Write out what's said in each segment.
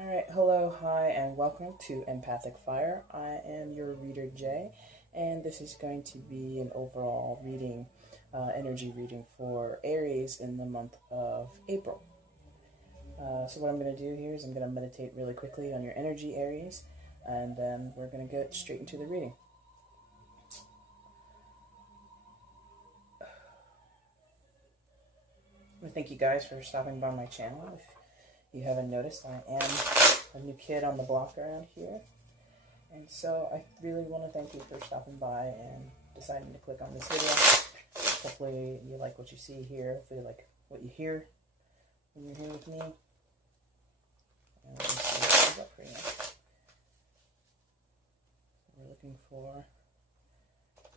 Alright, hello, hi, and welcome to EmpathicFire. I am your reader, Jay, and this is going to be an overall reading, energy reading for Aries in the month of April. So what I'm going to do here is I'm going to meditate really quickly on your energy, Aries, and then we're going to get straight into the reading. I want to thank you guys for stopping by my channel. If you haven't noticed, I am a new kid on the block around here. And so I really want to thank you for stopping by and deciding to click on this video. Hopefully you like what you see here. Hopefully you like what you hear when you're here with me. And let's see what comes up for you. We're looking for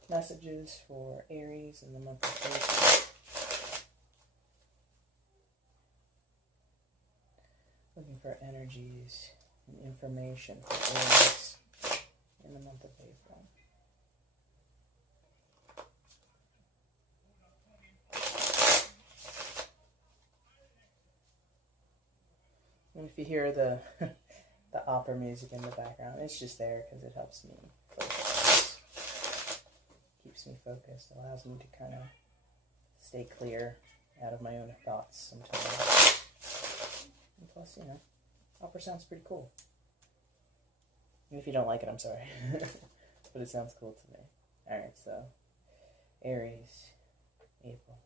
messages for Aries in the month of April. Looking for energies and information for Aries in the month of April. And if you hear the opera music in the background, it's just there because it helps me focus. Keeps me focused, allows me to kind of stay clear out of my own thoughts sometimes. And plus, you know, opera sounds pretty cool. And if you don't like it, I'm sorry. But it sounds cool to me. Alright, so Aries, April.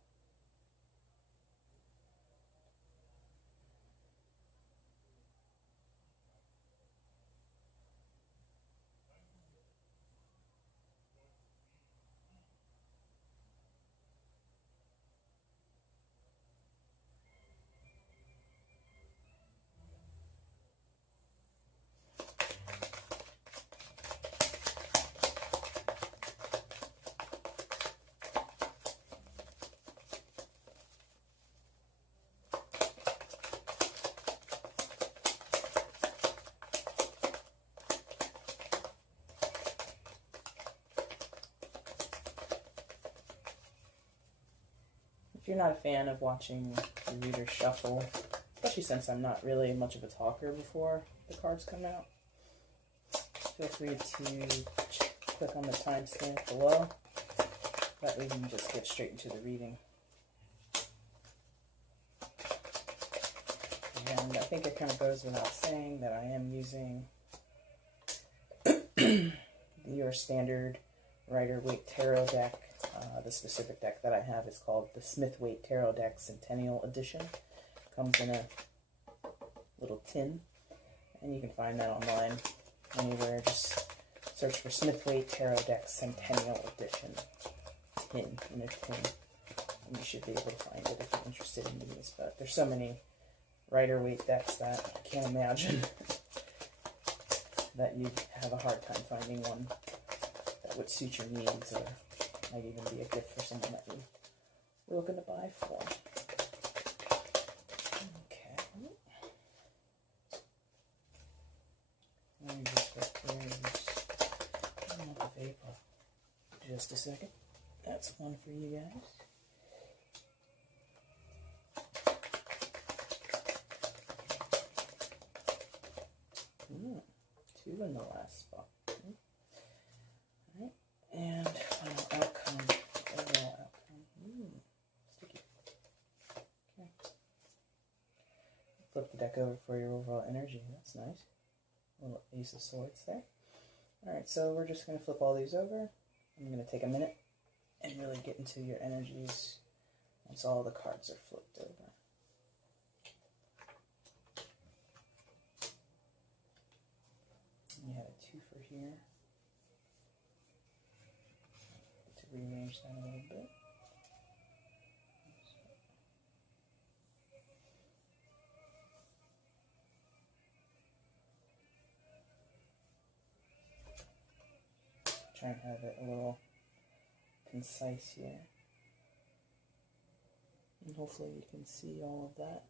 If you're not a fan of watching the reader shuffle, especially since I'm not really much of a talker before the cards come out, feel free to click on the timestamp below. That way we can just get straight into the reading. And I think it kind of goes without saying that I am using your standard Rider-Waite Tarot deck. The specific deck that I have is called the Smith-Waite Tarot Deck Centennial Edition. Comes in a little tin, and you can find that online anywhere. Just search for Smith-Waite Tarot Deck Centennial Edition tin in a tin, and you should be able to find it if you're interested in these. But there's so many Rider-Waite decks that I can't imagine that you'd have a hard time finding one that would suit your needs, or might even be a gift for someone that you're looking to buy for. Okay. Let me just go through the month of April. Just a second. That's one for you guys. Two in the last spot. Alright. And final outcome, overall outcome. Sticky. Okay. Flip the deck over for your overall energy. That's nice. A little Ace of Swords there. Alright, so we're just going to flip all these over. I'm going to take a minute and really get into your energies once all the cards are flipped over. You have a twofer here. To rearrange that a little bit. Try and have it a little concise here. And hopefully you can see all of that.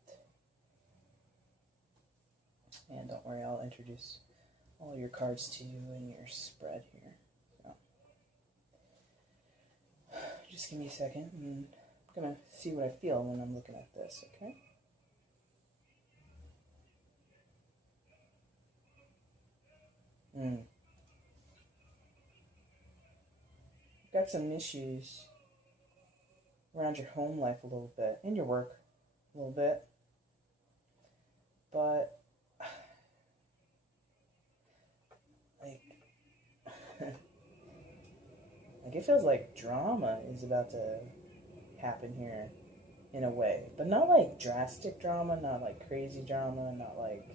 And don't worry, I'll introduce all your cards to you in your spread here. So, just give me a second, and I'm going to see what I feel when I'm looking at this, okay? Mm. Got some issues around your home life a little bit, and your work a little bit. But, like, like it feels like drama is about to happen here in a way. But not like drastic drama, not like crazy drama, not like,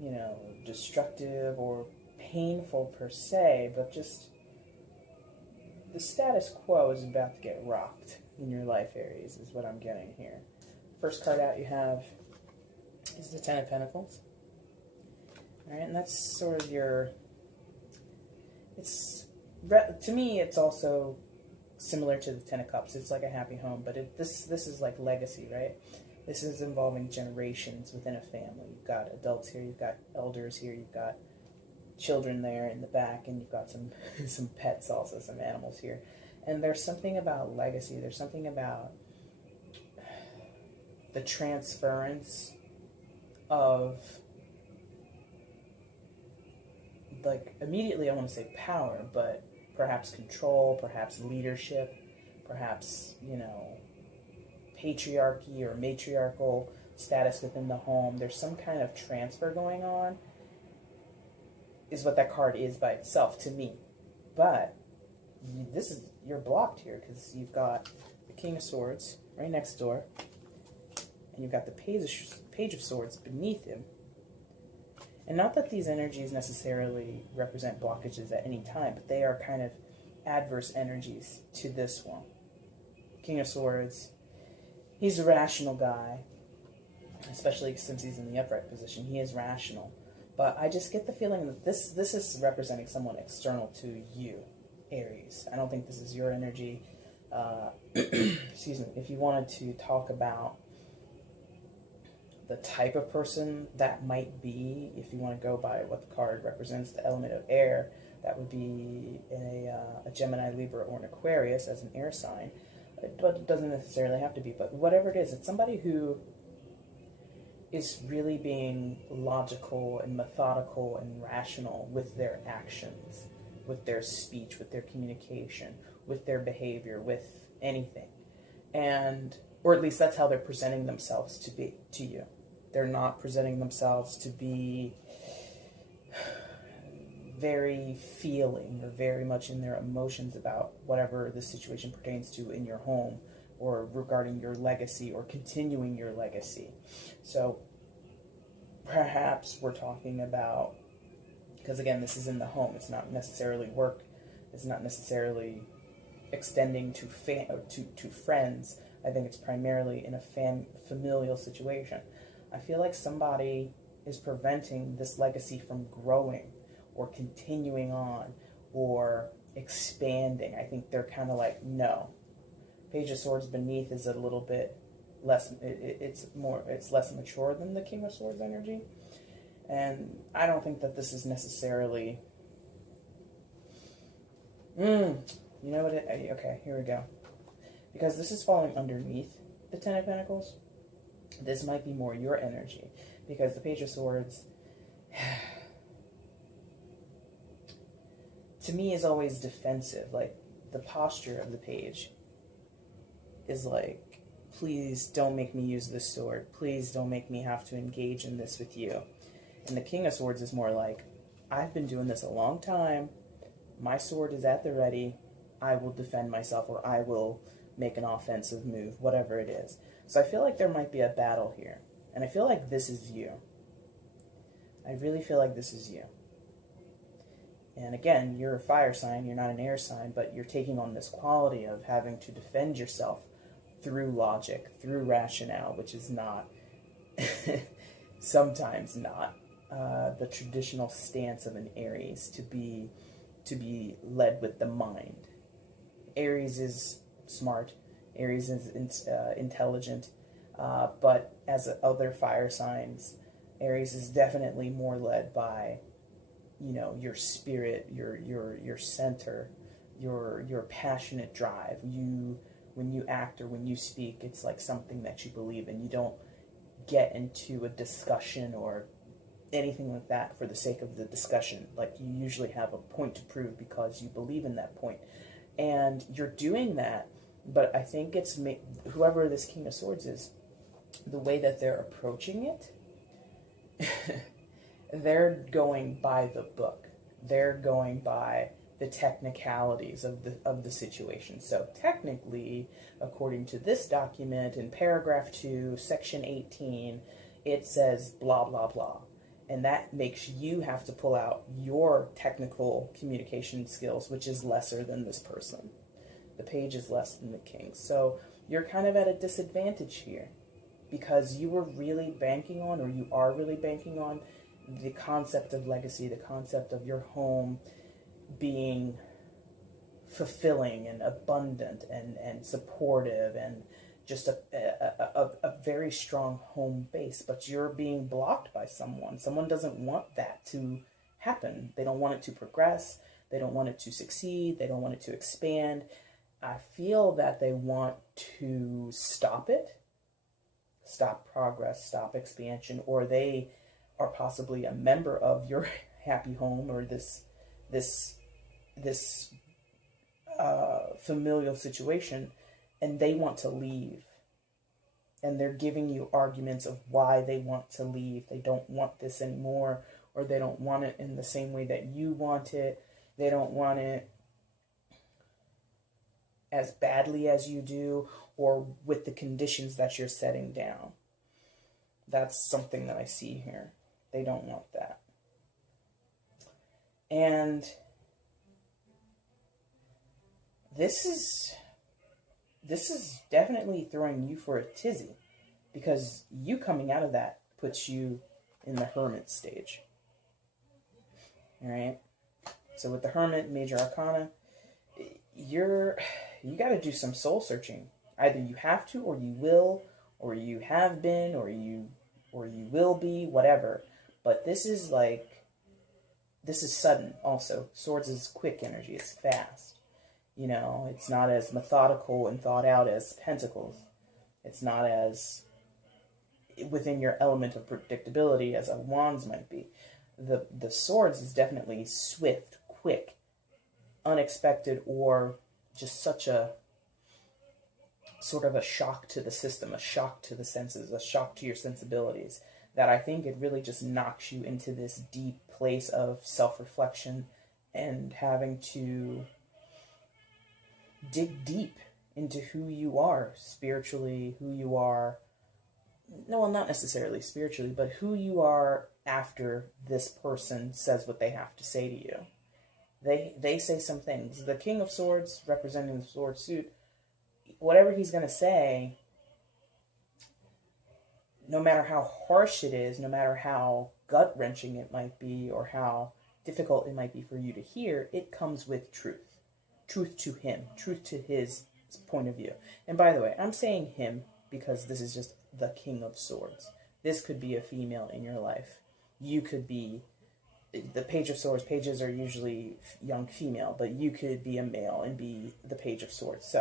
you know, destructive or painful per se, but just the status quo is about to get rocked in your life, Aries, is what I'm getting here. First card out you have is the Ten of Pentacles. Alright, and that's sort of your, to me, it's also similar to the Ten of Cups. It's like a happy home, but this is like legacy, right? This is involving generations within a family. You've got adults here, you've got elders here, you've got children there in the back, and you've got some some pets also, some animals here. And there's something about legacy. There's something about the transference of, like, immediately I want to say power, but perhaps control, perhaps leadership, perhaps, you know, patriarchy or matriarchal status within the home. There's some kind of transfer going on, is what that card is by itself to me. But you're blocked here because you've got the King of Swords right next door, and you've got the Page of Swords beneath him. And not that these energies necessarily represent blockages at any time, but they are kind of adverse energies to this one. King of Swords, he's a rational guy, especially since he's in the upright position. He is rational. But I just get the feeling that this is representing someone external to you, Aries. I don't think this is your energy. Excuse me. If you wanted to talk about the type of person that might be, if you want to go by what the card represents, the element of air, that would be a Gemini, Libra, or an Aquarius as an air sign. But it doesn't necessarily have to be. But whatever it is, it's somebody who is really being logical and methodical and rational with their actions, with their speech, with their communication, with their behavior, with anything. And, or at least that's how they're presenting themselves to you. They're not presenting themselves to be very feeling or very much in their emotions about whatever the situation pertains to in your home, or regarding your legacy or continuing your legacy. So perhaps we're talking about, because again, this is in the home, it's not necessarily work, it's not necessarily extending to to friends. I think it's primarily in a familial situation. I feel like somebody is preventing this legacy from growing or continuing on or expanding. I think they're kind of like, no. Page of Swords beneath is a little bit less, it's less mature than the King of Swords energy. And I don't think that this is necessarily, you know what, okay, here we go. Because this is falling underneath the Ten of Pentacles, this might be more your energy. Because the Page of Swords, to me, is always defensive. Like, the posture of the page is like, please don't make me use this sword. Please don't make me have to engage in this with you. And the King of Swords is more like, I've been doing this a long time. My sword is at the ready. I will defend myself, or I will make an offensive move, whatever it is. So I feel like there might be a battle here. And I feel like this is you. I really feel like this is you. And again, you're a fire sign, you're not an air sign, but you're taking on this quality of having to defend yourself through logic, through rationale, which is not, sometimes not, the traditional stance of an Aries, to be led with the mind. Aries is smart, Aries is intelligent, but as other fire signs, Aries is definitely more led by, you know, your spirit, your center, your passionate drive. When you act or when you speak, it's like something that you believe in. You don't get into a discussion or anything like that for the sake of the discussion. Like, you usually have a point to prove because you believe in that point. And you're doing that, but I think it's whoever this King of Swords is, the way that they're approaching it, they're going by the book. They're going by the technicalities of the situation. So technically, according to this document, in paragraph 2, section 18, it says blah, blah, blah. And that makes you have to pull out your technical communication skills, which is lesser than this person. The page is less than the king. So you're kind of at a disadvantage here because you were really banking on, or you are really banking on, the concept of legacy, the concept of your home being fulfilling and abundant and supportive and just a very strong home base. But you're being blocked by someone. Someone doesn't want that to happen. They don't want it to progress. They don't want it to succeed. They don't want it to expand. I feel that they want to stop it, stop progress, stop expansion, or they are possibly a member of your happy home or this familial situation, and they want to leave. And they're giving you arguments of why they want to leave. They don't want this anymore, or they don't want it in the same way that you want it. They don't want it as badly as you do, or with the conditions that you're setting down. That's something that I see here. They don't want that. And this is definitely throwing you for a tizzy, because you coming out of that puts you in the hermit stage. All right. So with the hermit, major arcana, you got to do some soul searching. Either you have to, or you will, or you have been, or you will be, whatever. But this is sudden also. Swords is quick energy. It's fast. You know, it's not as methodical and thought out as Pentacles. It's not as within your element of predictability as a Wands might be. The Swords is definitely swift, quick, unexpected, or just such a sort of a shock to the system, a shock to the senses, a shock to your sensibilities, that I think it really just knocks you into this deep place of self-reflection and having to dig deep into who you are spiritually, who you are, no, well, not necessarily spiritually, but who you are after this person says what they have to say to you. They say some things. The King of Swords, representing the sword suit, whatever he's going to say, no matter how harsh it is, no matter how gut-wrenching it might be, or how difficult it might be for you to hear, it comes with truth. Truth to him. Truth to his point of view. And by the way, I'm saying him because this is just the King of Swords. This could be a female in your life. You could be the Page of Swords. Pages are usually young female, but you could be a male and be the Page of Swords.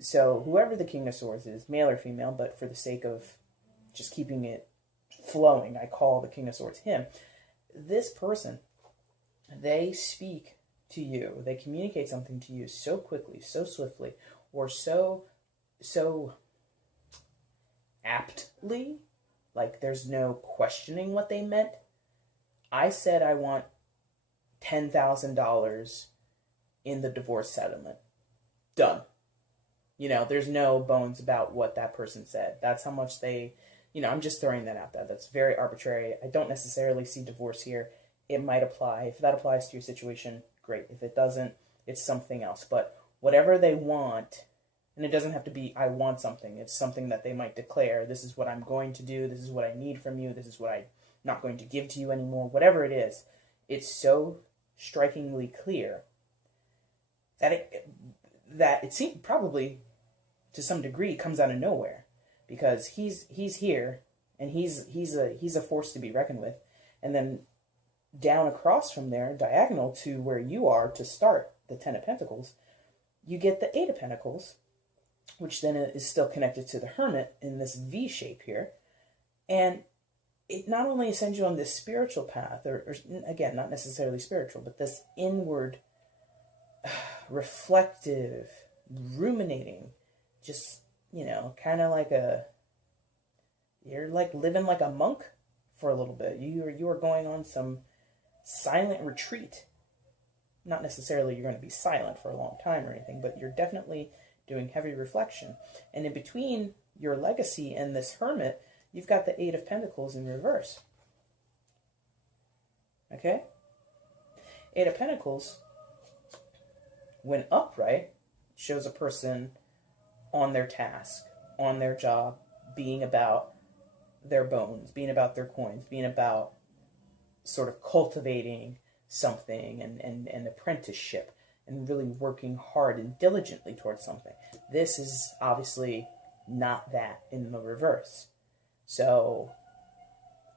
So whoever the King of Swords is, male or female, but for the sake of just keeping it flowing, I call the King of Swords him. This person, they speak to you, they communicate something to you so quickly, so swiftly, or so aptly, like there's no questioning what they meant. I said I want $10,000 in the divorce settlement. Done. You know, there's no bones about what that person said. That's how much they, you know, I'm just throwing that out there. That's very arbitrary. I don't necessarily see divorce here. It might apply. If that applies to your situation, great. If it doesn't, it's something else. But whatever they want, and it doesn't have to be, I want something. It's something that they might declare. This is what I'm going to do. This is what I need from you. This is what I'm not going to give to you anymore. Whatever it is, it's so strikingly clear that it seems probably to some degree comes out of nowhere, because he's here and he's a force to be reckoned with. And then down across from there, diagonal to where you are to start the Ten of Pentacles, you get the Eight of Pentacles, which then is still connected to the Hermit in this V shape here. And it not only sends you on this spiritual path, or again, not necessarily spiritual, but this inward, reflective, ruminating, just, kind of like you're like living like a monk for a little bit. You are going on some silent retreat. Not necessarily you're going to be silent for a long time or anything, but you're definitely doing heavy reflection. And in between your legacy and this hermit, you've got the Eight of Pentacles in reverse. Okay? Eight of Pentacles, when upright, shows a person on their task, on their job, being about their bones, being about their coins, being about sort of cultivating something and apprenticeship and really working hard and diligently towards something. This is obviously not that in the reverse. So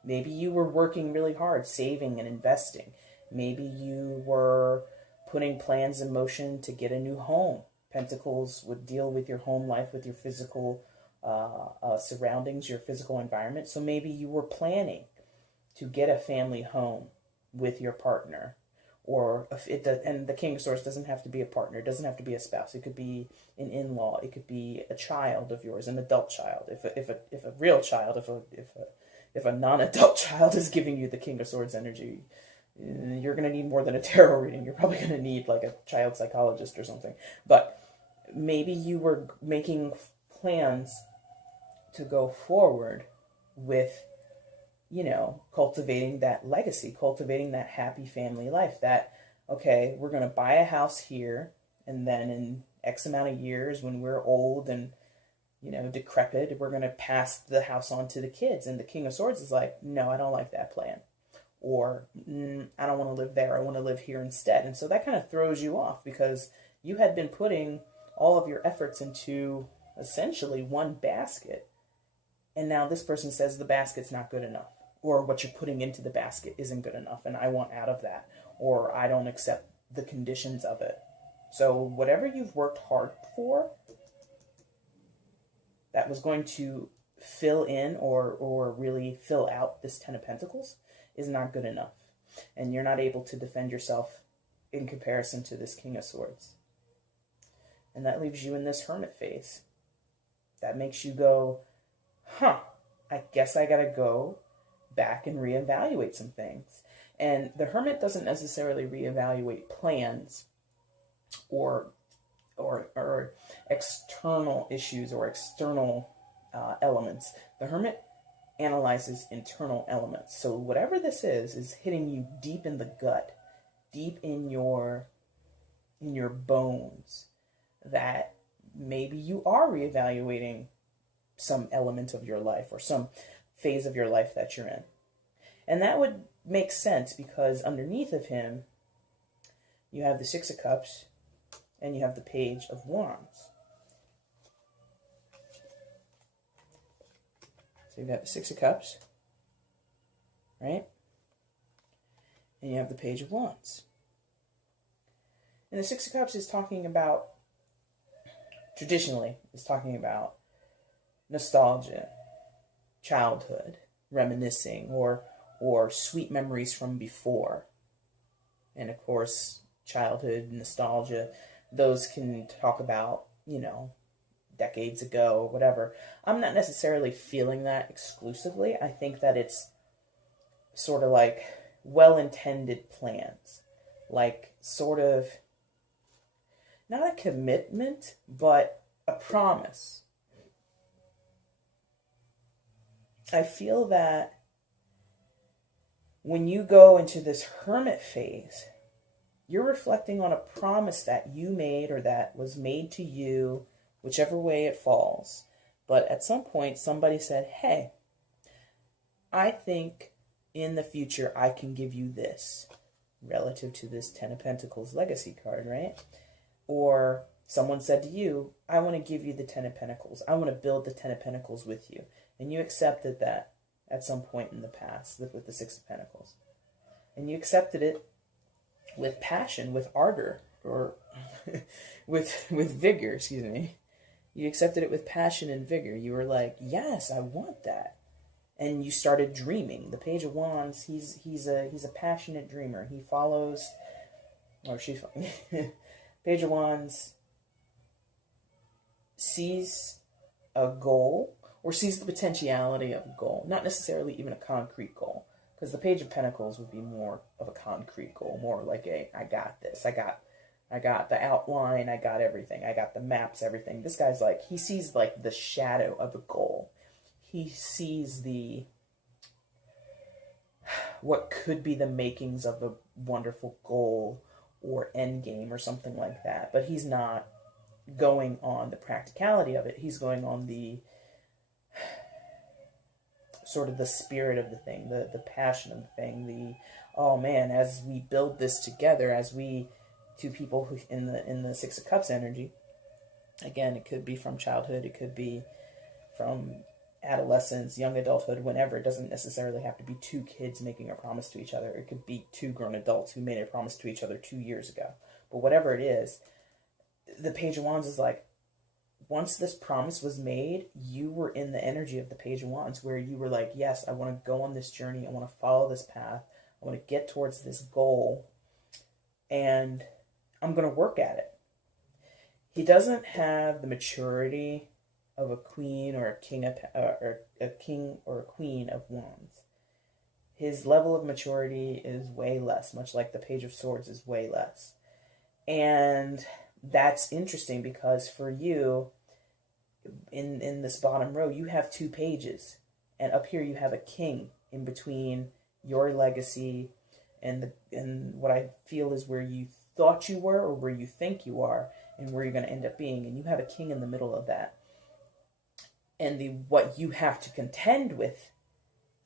maybe you were working really hard, saving and investing. Maybe you were putting plans in motion to get a new home. Pentacles would deal with your home life, with your physical surroundings, your physical environment. So maybe you were planning to get a family home with your partner, or and the King of Swords doesn't have to be a partner, it doesn't have to be a spouse, it could be an in-law, it could be a child of yours, an adult child. If a real child, if a non-adult child is giving you the King of Swords energy, you're going to need more than a tarot reading. You're probably going to need like a child psychologist or something. But maybe you were making plans to go forward with, cultivating that legacy, cultivating that happy family life. That, okay, we're going to buy a house here, and then in X amount of years, when we're old and, decrepit, we're going to pass the house on to the kids. And the King of Swords is like, no, I don't like that plan. Or, I don't want to live there, I want to live here instead. And so that kind of throws you off, because you had been putting all of your efforts into essentially one basket. And now this person says the basket's not good enough, or what you're putting into the basket isn't good enough, and I want out of that, or I don't accept the conditions of it. So whatever you've worked hard for that was going to fill in or really fill out this Ten of Pentacles is not good enough. And you're not able to defend yourself in comparison to this King of Swords. And that leaves you in this Hermit phase. That makes you go, I guess I gotta go back and reevaluate some things. And the Hermit doesn't necessarily reevaluate plans or external issues or external elements. The Hermit analyzes internal elements. So whatever this is hitting you deep in the gut, deep in your bones, that maybe you are reevaluating some element of your life or some phase of your life that you're in. And that would make sense, because underneath of him, you have the Six of Cups and you have the Page of Wands. So you've got the Six of Cups, right? And you have the Page of Wands. And the Six of Cups is talking about, traditionally, is talking about nostalgia, childhood, reminiscing, or sweet memories from before. And of course, childhood, nostalgia, those can talk about, decades ago or whatever. I'm not necessarily feeling that exclusively. I think that it's sort of like well-intended plans, like sort of not a commitment, but a promise. I feel that when you go into this Hermit phase, you're reflecting on a promise that you made or that was made to you, whichever way it falls. But at some point, somebody said, hey, I think in the future I can give you this, relative to this Ten of Pentacles legacy card, right? Or someone said to you, I want to give you the Ten of Pentacles. I want to build the Ten of Pentacles with you. And you accepted that at some point in the past with the Six of Pentacles. And you accepted it with passion, with ardor, or with vigor, excuse me. You accepted it with passion and vigor. You were like, yes, I want that. and you started dreaming. The Page of Wands, he's a passionate dreamer. He follows, or she, Page of Wands sees a goal, or sees the potentiality of a goal, not necessarily even a concrete goal, because the Page of Pentacles would be more of a concrete goal, more like I got this, I got the outline, I got everything, I got the maps, everything. This guy's like, he sees like the shadow of a goal. He sees what could be the makings of a wonderful goal or end game or something like that, but he's not going on the practicality of it. He's going on the sort of the spirit of the thing, the passion of the thing, the, oh man, as we build this together, as we, two people who in the Six of Cups energy, again, it could be from childhood, it could be from adolescence, young adulthood, whenever. It doesn't necessarily have to be two kids making a promise to each other. It could be two grown adults who made a promise to each other 2 years ago. But whatever it is, the Page of Wands is like, once this promise was made, you were in the energy of the Page of Wands, where you were like, yes, I want to go on this journey. I want to follow this path. I want to get towards this goal, and I'm going to work at it. He doesn't have the maturity of a queen or a king of, or a king or a queen of wands. His level of maturity is way less, much like the Page of Swords is way less. And that's interesting because for you, in this bottom row, you have 2 pages. And up here you have a king in between your legacy and what I feel is where you thought you were, or where you think you are, and where you're going to end up being. And you have a king in the middle of that. And what you have to contend with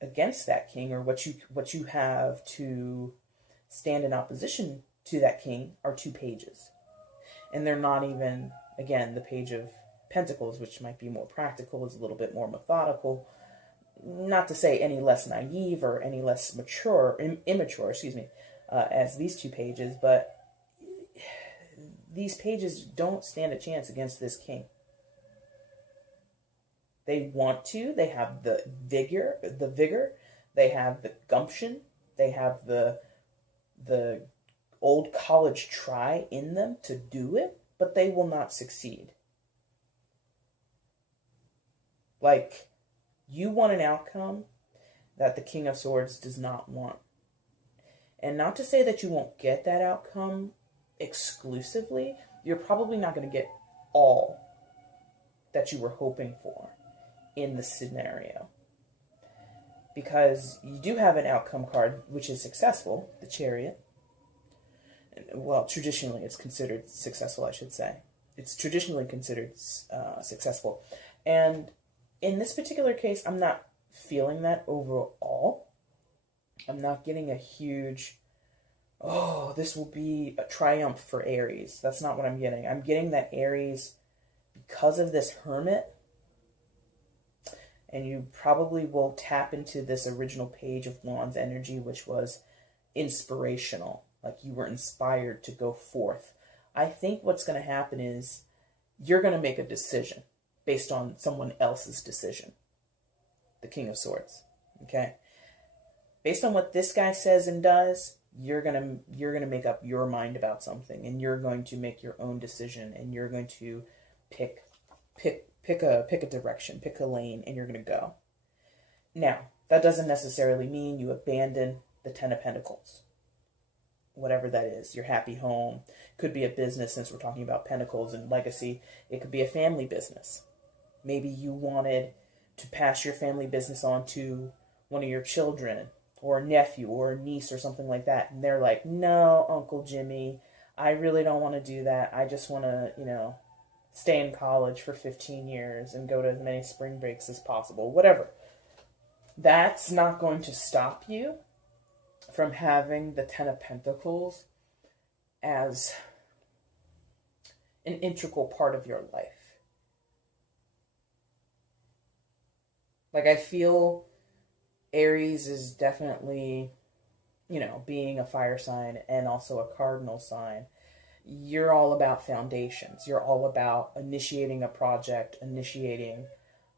against that king, or what you have to stand in opposition to that king, are 2 pages. And they're not even, again, the Page of Pentacles, which might be more practical, is a little bit more methodical. Not to say any less naive or any less immature, as these 2 pages, but these pages don't stand a chance against this king. They want to, they have the vigor, they have the gumption, they have the old college try in them to do it, but they will not succeed. Like, you want an outcome that the King of Swords does not want. And not to say that you won't get that outcome exclusively, you're probably not going to get all that you were hoping for in the scenario. Because you do have an outcome card which is successful, the Chariot. Well, traditionally it's considered successful, I should say. It's traditionally considered successful. And in this particular case, I'm not feeling that overall. I'm not getting a huge, oh, this will be a triumph for Aries. That's not what I'm getting. I'm getting that Aries, because of this Hermit, and you probably will tap into this original Page of Wands energy, which was inspirational. Like, you were inspired to go forth. I think what's going to happen is you're going to make a decision based on someone else's decision. The King of Swords. Okay? Based on what this guy says and does, you're gonna make up your mind about something, and you're going to make your own decision, and you're going to pick a direction, pick a lane, and you're gonna go. Now, that doesn't necessarily mean you abandon the Ten of Pentacles. Whatever that is, your happy home. Could be a business, since we're talking about Pentacles and legacy. It could be a family business. Maybe you wanted to pass your family business on to one of your children, or a nephew, or a niece, or something like that. And they're like, no, Uncle Jimmy, I really don't want to do that. I just want to, stay in college for 15 years and go to as many spring breaks as possible. Whatever. That's not going to stop you from having the Ten of Pentacles as an integral part of your life. Like, I feel Aries is definitely, being a fire sign and also a cardinal sign. You're all about foundations. You're all about initiating a project, initiating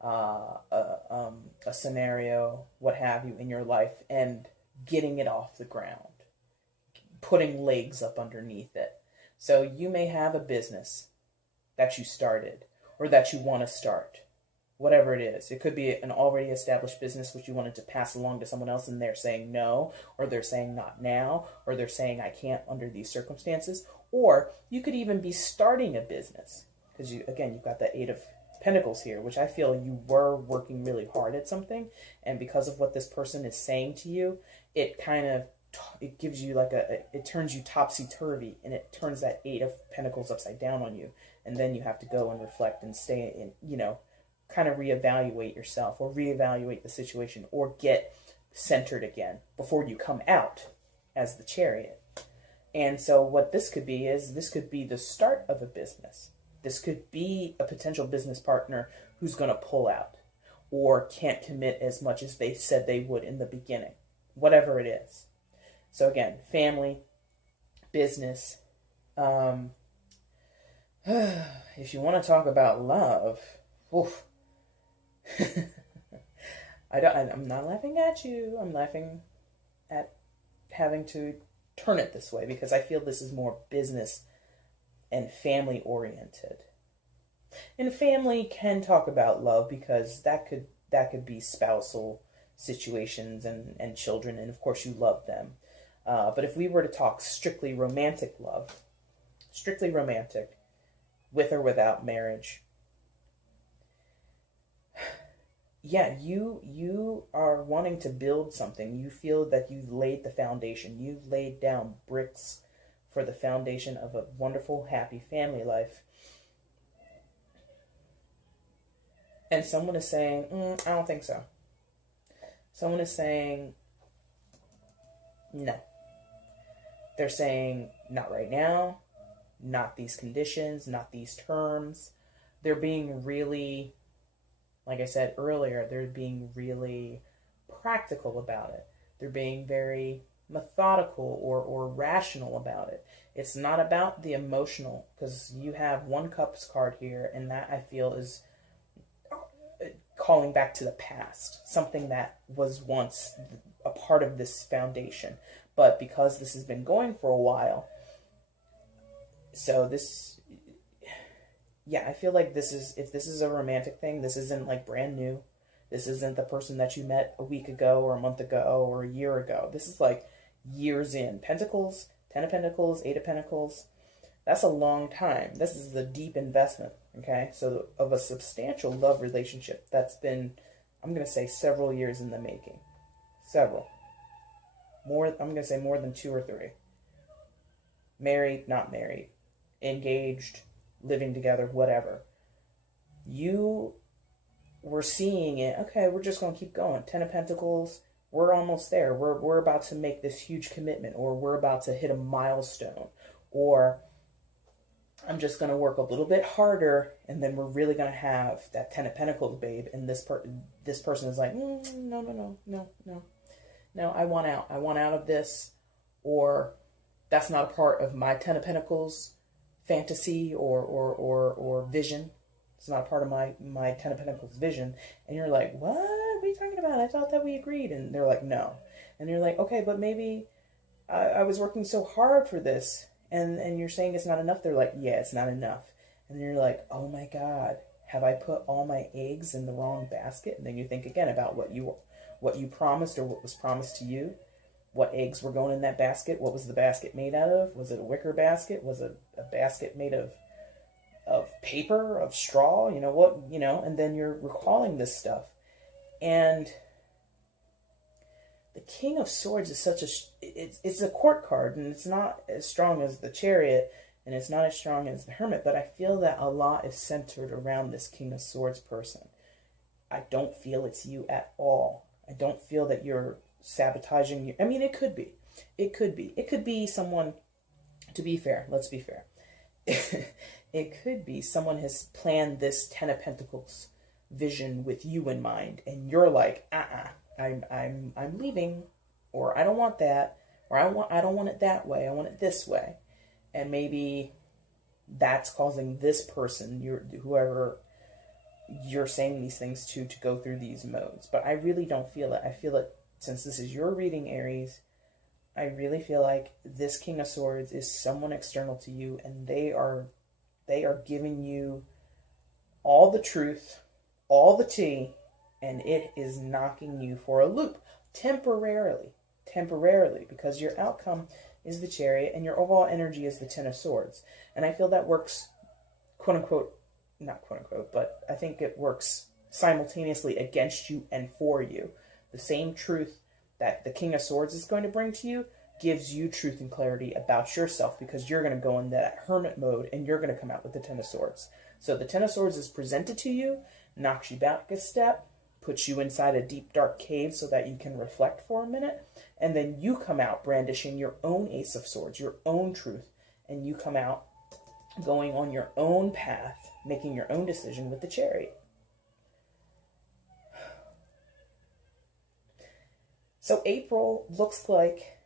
a scenario, what have you, in your life, and getting it off the ground, putting legs up underneath it. So you may have a business that you started or that you want to start, whatever it is. It could be an already established business which you wanted to pass along to someone else, and they're saying no, or they're saying not now, or they're saying I can't under these circumstances. Or you could even be starting a business because you've got the Eight of Pentacles here, which I feel you were working really hard at something, and because of what this person is saying to you, it gives you it turns you topsy-turvy, and it turns that Eight of Pentacles upside down on you. And then you have to go and reflect and stay in, kind of reevaluate yourself, or reevaluate the situation, or get centered again before you come out as the Chariot. And so what this could be is, this could be the start of a business. This could be a potential business partner who's going to pull out or can't commit as much as they said they would in the beginning, whatever it is. So again, family, business. If you want to talk about love, oof. I'm not laughing at you. I'm laughing at having to turn it this way, because I feel this is more business and family oriented. And family can talk about love, because that could be spousal situations and children, and of course you love them. But if we were to talk strictly romantic love, strictly romantic, with or without marriage, yeah, you are wanting to build something. You feel that you've laid the foundation. You've laid down bricks for the foundation of a wonderful, happy family life. And someone is saying, I don't think so. Someone is saying, no. They're saying, not right now, not these conditions, not these terms. They're being really, like I said earlier, they're being really practical about it. They're being very methodical or rational about it. It's not about the emotional, because you have One Cups card here, and that I feel is calling back to the past, something that was once a part of this foundation. But because this has been going for a while, so this, yeah, I feel like if this is a romantic thing, this isn't like brand new. This isn't the person that you met a week ago or a month ago or a year ago. This is like years in. Pentacles, Ten of Pentacles, Eight of Pentacles. That's a long time. This is the deep investment, okay? So of a substantial love relationship that's been, I'm going to say, several years in the making. Several. More, I'm going to say more than 2 or 3. Married, not married. Engaged, living together, whatever. You were seeing it, okay, we're just going to keep going. Ten of Pentacles, we're almost there. We're about to make this huge commitment, or we're about to hit a milestone, or I'm just going to work a little bit harder, and then we're really going to have that Ten of Pentacles, babe. And this person is like, no, I want out. I want out of this, or that's not a part of my Ten of Pentacles fantasy or vision. It's not a part of my Ten of Pentacles vision. And you're like, what are you talking about? I thought that we agreed. And they're like, no. And you're like, okay, but maybe I was working so hard for this. And you're saying it's not enough. They're like, yeah, it's not enough. And you're like, oh my God, have I put all my eggs in the wrong basket? And then you think again about what you promised, or what was promised to you. What eggs were going in that basket? What was the basket made out of? Was it a wicker basket? Was it a basket made of paper, of straw? And then you're recalling this stuff. And the King of Swords is it's a court card, and it's not as strong as the Chariot, and it's not as strong as the Hermit, but I feel that a lot is centered around this King of Swords person. I don't feel it's you at all. I don't feel that you're sabotaging you. I mean, it could be. It could be someone, to be fair, let's be fair. It could be someone has planned this Ten of Pentacles vision with you in mind, and you're like, I'm leaving, or I don't want that, or I don't want it that way, I want it this way. And maybe that's causing this person, whoever you're saying these things to go through these modes. But I really don't feel it. I feel it, since this is your reading, Aries, I really feel like this King of Swords is someone external to you, and they are giving you all the truth, all the tea, and it is knocking you for a loop temporarily, because your outcome is the Chariot and your overall energy is the Ten of Swords. And I feel that works, quote unquote, not quote unquote, but I think it works simultaneously against you and for you. The same truth that the King of Swords is going to bring to you gives you truth and clarity about yourself, because you're going to go into that hermit mode and you're going to come out with the Ten of Swords. So the Ten of Swords is presented to you, knocks you back a step, puts you inside a deep, dark cave so that you can reflect for a minute, and then you come out brandishing your own Ace of Swords, your own truth, and you come out going on your own path, making your own decision with the Chariot. So April looks like,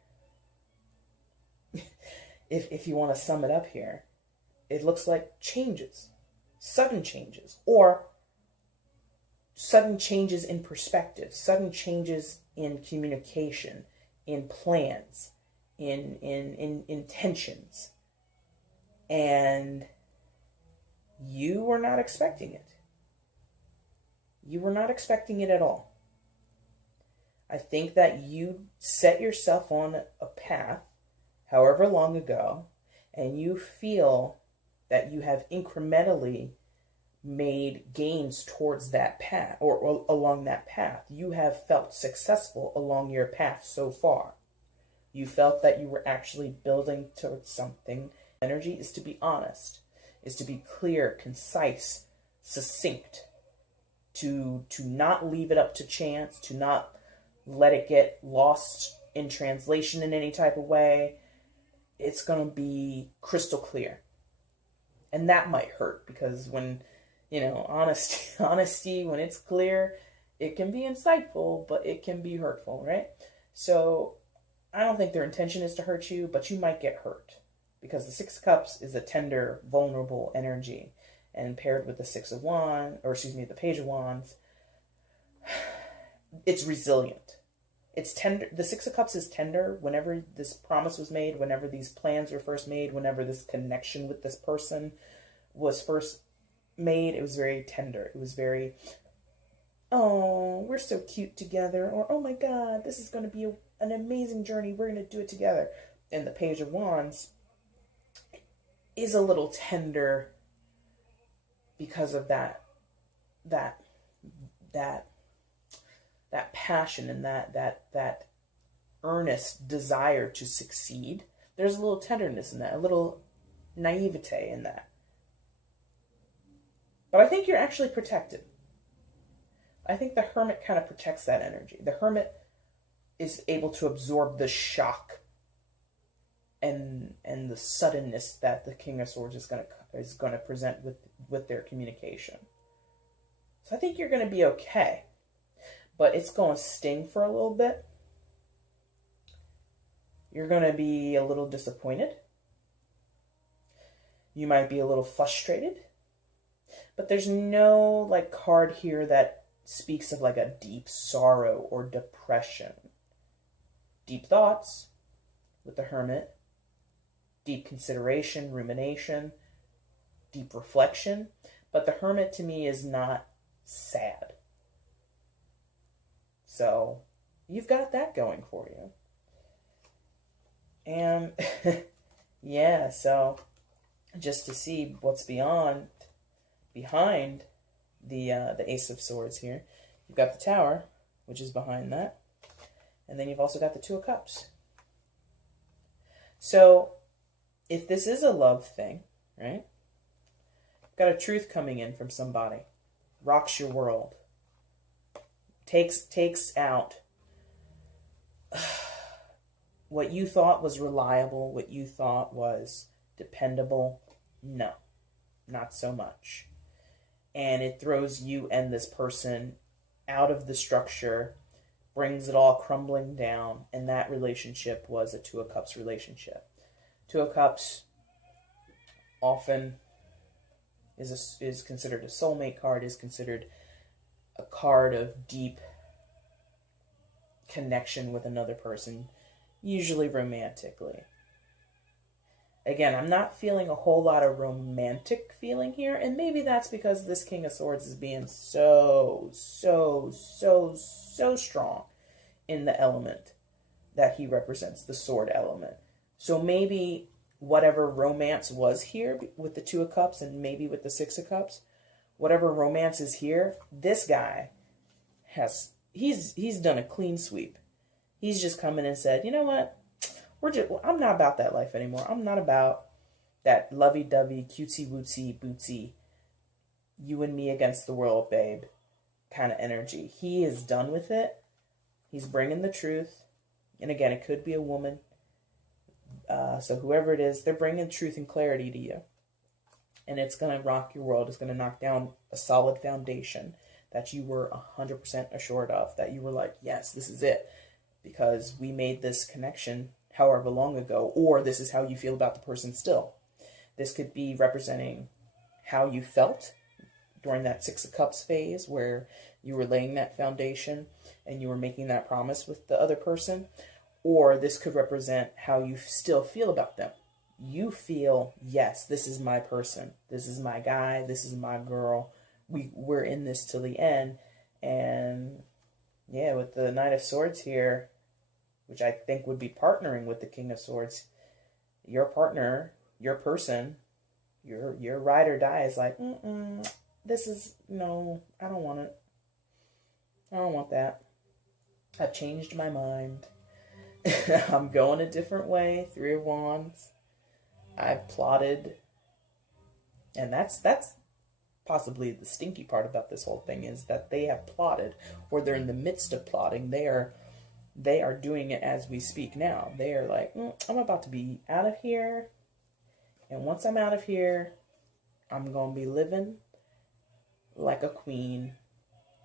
if you want to sum it up here, it looks like changes, sudden changes, or sudden changes in perspective, sudden changes in communication, in plans, in intentions. And you were not expecting it. You were not expecting it at all. I think that you set yourself on a path, however long ago, and you feel that you have incrementally made gains towards that path, or along that path. You have felt successful along your path so far. You felt that you were actually building towards something. Energy is to be honest, is to be clear, concise, succinct, to not leave it up to chance, to not let it get lost in translation in any type of way. It's going to be crystal clear. And that might hurt, because when, honesty, when it's clear, it can be insightful, but it can be hurtful, right? So I don't think their intention is to hurt you, but you might get hurt, because the Six of Cups is a tender, vulnerable energy, and paired with the the Page of Wands, it's resilient. It's tender. The Six of Cups is tender. Whenever this promise was made, whenever these plans were first made, whenever this connection with this person was first made, it was very tender. It was very, oh, we're so cute together, or oh my God, this is going to be an amazing journey. We're going to do it together. And the Page of Wands is a little tender because of that passion and that earnest desire to succeed. There's a little tenderness in that, a little naivete in that. But I think you're actually protected. I think the Hermit kind of protects that energy. The Hermit is able to absorb the shock and the suddenness that the King of Swords is going to present with their communication. So I think you're going to be okay. But it's going to sting for a little bit. You're going to be a little disappointed. You might be a little frustrated. But there's no card here that speaks of a deep sorrow or depression. Deep thoughts with the Hermit. Deep consideration, rumination, deep reflection. But the Hermit to me is not sad. So you've got that going for you. And yeah, so just to see what's behind the Ace of Swords here, you've got the Tower, which is behind that. And then you've also got the Two of Cups. So if this is a love thing, right? Got a truth coming in from somebody. Rocks your world. Takes out what you thought was reliable, what you thought was dependable. No, not so much. And it throws you and this person out of the structure, brings it all crumbling down, and that relationship was a Two of Cups relationship. Two of Cups often is considered a soulmate card, is considered a card of deep connection with another person, usually romantically. Again, I'm not feeling a whole lot of romantic feeling here, and maybe that's because this King of Swords is being so strong in the element that he represents, the sword element. So maybe whatever romance was here with the Two of Cups and maybe with the Six of Cups, whatever romance is here, this guy he's done a clean sweep. He's just come in and said, you know what? I'm not about that life anymore. I'm not about that lovey-dovey, cutesy-wootsy, bootsy, you and me against the world, babe, kind of energy. He is done with it. He's bringing the truth. And again, it could be a woman. So whoever it is, they're bringing truth and clarity to you. And it's going to rock your world. It's going to knock down a solid foundation that you were 100% assured of. That you were like, yes, this is it. Because we made this connection however long ago, or this is how you feel about the person still. This could be representing how you felt during that Six of Cups phase where you were laying that foundation and you were making that promise with the other person, or this could represent how you still feel about them. You feel, yes, this is my person, this is my guy, this is my girl, we're in this till the end. And yeah, with the Knight of Swords here, which I think would be partnering with the King of Swords, your partner, your person, your ride or die is like, this is, no, I don't want it. I don't want that. I've changed my mind. I'm going a different way. Three of Wands. I've plotted. And that's possibly the stinky part about this whole thing, is that they have plotted, or they're in the midst of plotting. They are doing it as we speak now. They are like, I'm about to be out of here. And once I'm out of here, I'm going to be living like a queen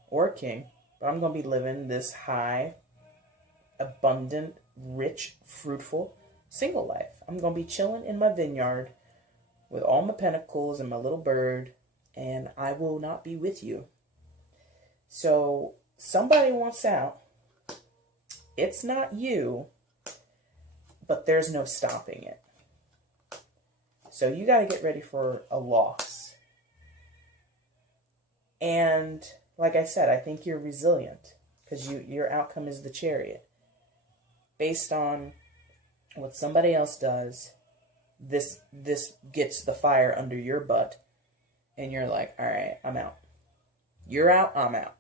or a king. But I'm going to be living this high, abundant, rich, fruitful, single life. I'm going to be chilling in my vineyard with all my pentacles and my little bird. And I will not be with you. So somebody wants out. It's not you, but there's no stopping it. So you got to get ready for a loss. And like I said, I think you're resilient because your outcome is the Chariot. Based on what somebody else does, this gets the fire under your butt. And you're like, all right, I'm out. You're out, I'm out.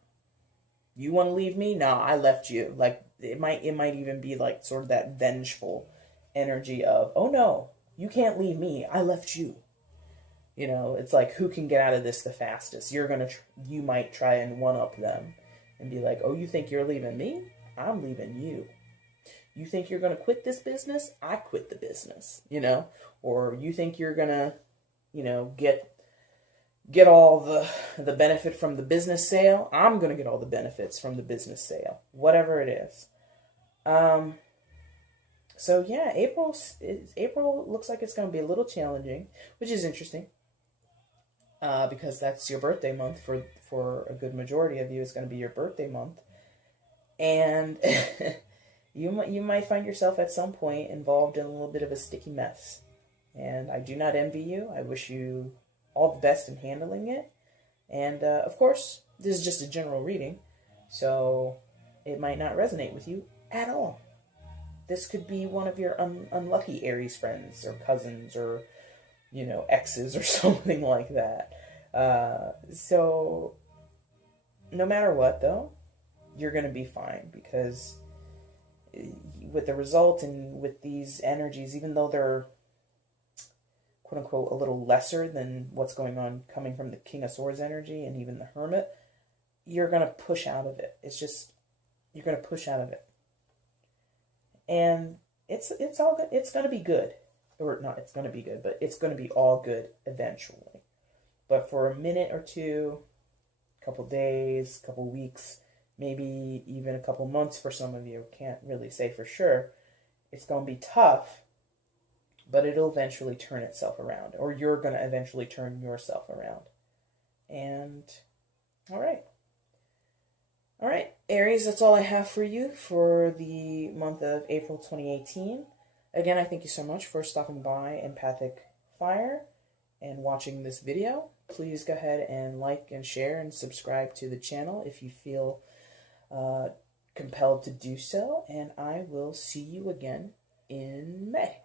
You want to leave me? No, I left you. Like, it might even be like sort of that vengeful energy of, oh no, you can't leave me. I left you. You know, it's like, who can get out of this the fastest? You might try and one-up them and be like, oh, you think you're leaving me? I'm leaving you. You think you're going to quit this business? I quit the business, you know? Or you think you're going to, you know, get all the benefit from the business sale? I'm going to get all the benefits from the business sale. Whatever it is. So yeah, April looks like it's going to be a little challenging, which is interesting. Because that's your birthday month. For a good majority of you, it's going to be your birthday month. And you might find yourself at some point involved in a little bit of a sticky mess. And I do not envy you. I wish you all the best in handling it. And of course, this is just a general reading, so it might not resonate with you at all. This could be one of your unlucky Aries friends or cousins or, you know, exes or something like that. So no matter what, though, you're going to be fine, because with the result and with these energies, even though they're quote unquote a little lesser than what's going on coming from the King of Swords energy and even the Hermit, you're going to push out of it. It's just, you're going to push out of it. And it's all good. It's going to be good. Or not, it's going to be good, but it's going to be all good eventually. But for a minute or two, a couple days, a couple weeks, maybe even a couple months for some of you, can't really say for sure, it's going to be tough. but it'll eventually turn itself around, or you're going to eventually turn yourself around. And all right. All right, Aries, that's all I have for you for the month of April 2018. Again, I thank you so much for stopping by EmpathicFire and watching this video. Please go ahead and like and share and subscribe to the channel if you feel compelled to do so. And I will see you again in May.